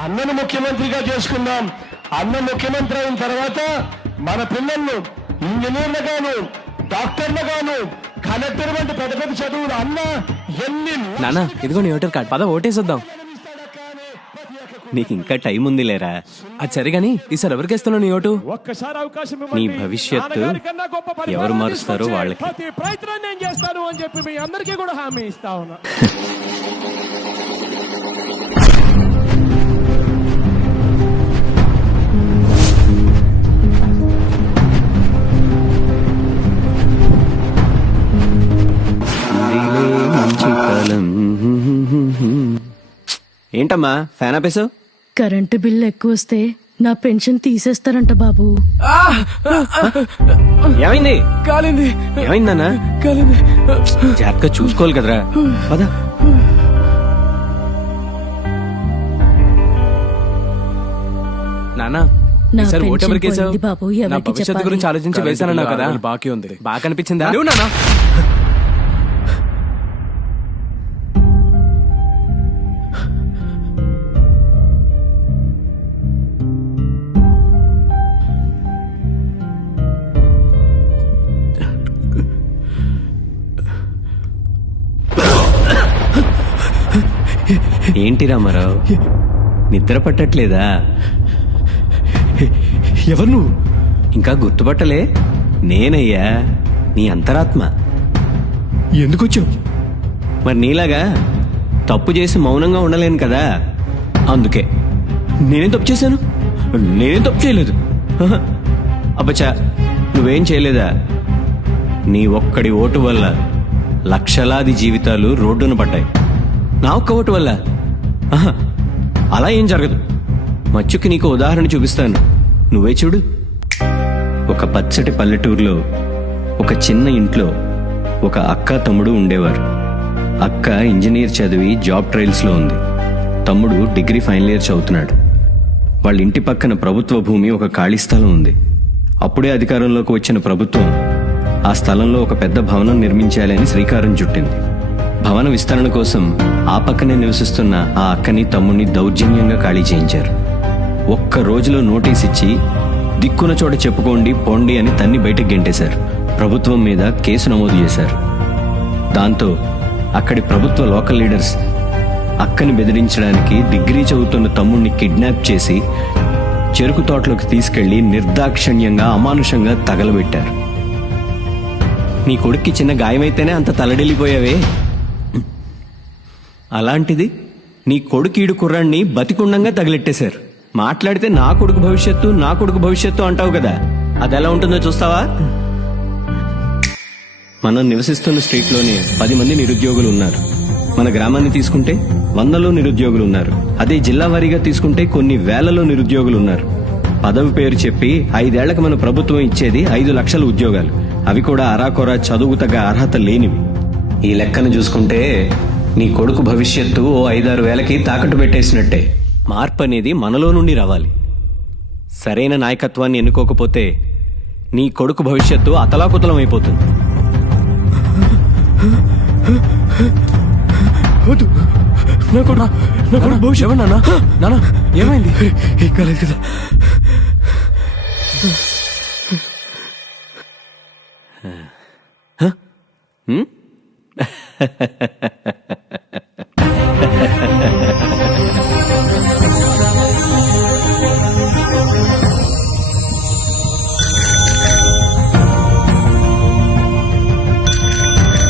అన్నను ముఖ్యమంత్రిగా చేసుకుందాం. అన్న ముఖ్యమంత్రి అయిన తర్వాత మన పిల్లలను ఇంజనీర్లుగాను, డాక్టర్లుగాను, కలెక్టర్ వంటి పెద్ద పెద్ద చదువులు అన్న ఎన్ని నానా ఇదిగో నీ ఓటర్ కార్డ్, పద ఓటేసొద్దాం. నీకు ఇంకా టైం ఉంది లేరా. అది సరే గానీ ఈసారి ఎవరికేస్తున్నావు నీ ఓటు? ఒక్కసారి అవకాశం నీ భవిష్యత్తు ఎవరు మారుస్తారో వాళ్ళకి. ప్రతి ప్రయత్నం నేను చేస్తాను అని చెప్పి మీ అందరికీ కూడా హామీ ఇస్తా ఉన్నా. ఏంటమ్మా ఫ్యాన్ ఆపేసావు? కరెంటు బిల్లు ఎక్కువ వస్తే నా పెన్షన్ తీసేస్తారంట బాబు. ఏమైంది? కాలింది. ఏమైందన్నా? కాలింది. జాగ్రత్తగా చూసుకోవాలి కదరా. పద. నానా నా ఈసారి ఓటు పెన్షన్ ఎవరికి వేసావు? పోయింది బాబు, నా ఎవరికి భవిష్యత్తు చెప్పాలి? గురించి ఆలోచించి వేసానన్నావు కదా, బాకీ ఉంది. బాగా అనిపించిందా? నువ్వు నానా ఏంటి రామారావు, నిద్ర పట్టట్లేదా? ఎవరు నువ్వు? ఇంకా గుర్తుపట్టలే? నేనయ్యా, నీ అంతరాత్మ. ఎందుకు వచ్చావు? మరి నీలాగా తప్పు చేసి మౌనంగా ఉండలేను కదా, అందుకే. నేనేం తప్పు చేశాను? నేనేం తప్పు చేయలేదు. ఆహా. అబ్బచ్చా, నువ్వేం చేయలేదా? నీ ఒక్కడి ఓటు వల్ల లక్షలాది జీవితాలు రోడ్డున పడ్డాయి. నా ఒక్క ఓటు వల్ల? ఆహా, అలా ఏం జరగదు. మచ్చుకి నీకు ఉదాహరణ చూపిస్తాను, నువ్వే చూడు. ఒక పచ్చటి పల్లెటూరులో ఒక చిన్న ఇంట్లో ఒక అక్క తమ్ముడు ఉండేవారు. అక్క ఇంజనీర్ చదివి జాబ్ ట్రయల్స్లో ఉంది. తమ్ముడు డిగ్రీ ఫైనల్ ఇయర్ చదువుతున్నాడు. వాళ్ళ ఇంటి పక్కన ప్రభుత్వ భూమి ఒక ఖాళీ స్థలం ఉంది. అప్పుడే అధికారంలోకి వచ్చిన ప్రభుత్వం ఆ స్థలంలో ఒక పెద్ద భవనం నిర్మించాలి అని శ్రీకారం చుట్టింది. భవన విస్తరణ కోసం ఆ పక్కనే నివసిస్తున్న ఆ అక్కని తమ్ముడిని దౌర్జన్యంగా ఖాళీ చేయించారు. ఒక్క రోజులో నోటీస్ ఇచ్చి దిక్కున చోట చెప్పుకోండి పోండి అని తన్ని బయటకు గెంటేశారు. ప్రభుత్వం మీద కేసు నమోదు చేశారు. దాంతో అక్కడి ప్రభుత్వ లోకల్ లీడర్స్ అక్కని బెదిరించడానికి డిగ్రీ చదువుతున్న తమ్ముడిని కిడ్నాప్ చేసి చెరుకు తోటలోకి తీసుకెళ్లి నిర్దాక్షిణ్యంగా అమానుషంగా తగలబెట్టారు. నీ కొడుక్కి చిన్న గాయమైతేనే అంత తలడెళ్ళిపోయావే, అలాంటిది నీ కొడుకీడు కుర్రాన్ని బతికుండంగా తగిలెట్టేశారు. మాట్లాడితే నా కొడుకు భవిష్యత్తు అంటావు కదా, అదెలా ఉంటుందో చూస్తావా? మనం నివసిస్తున్న స్ట్రీట్లోనే 10 మంది నిరుద్యోగులు ఉన్నారు. మన గ్రామాన్ని తీసుకుంటే 100లో నిరుద్యోగులు ఉన్నారు. అదే జిల్లా వారీగా తీసుకుంటే కొన్ని వేలలో నిరుద్యోగులు ఉన్నారు. పదవి పేరు చెప్పి 5 ఏళ్లకు మన ప్రభుత్వం ఇచ్చేది 5 లక్షల ఉద్యోగాలు. అవి కూడా అరాకొరా చదువు తగ్గ అర్హత లేనివి. ఈ లెక్కను చూసుకుంటే నీ కొడుకు భవిష్యత్తు ఓ 5-6 వేలకి తాకట్టు పెట్టేసినట్టే. మార్పు అనేది మనలో నుండి రావాలి. సరైన నాయకత్వాన్ని ఎన్నుకోకపోతే నీ కొడుకు భవిష్యత్తు అతలాకుతలం అయిపోతుంది. నా కొడుకు భవిష్యత్తు. నానా నానా ఏమైంది? కాలేదు కదా. హ్మ్?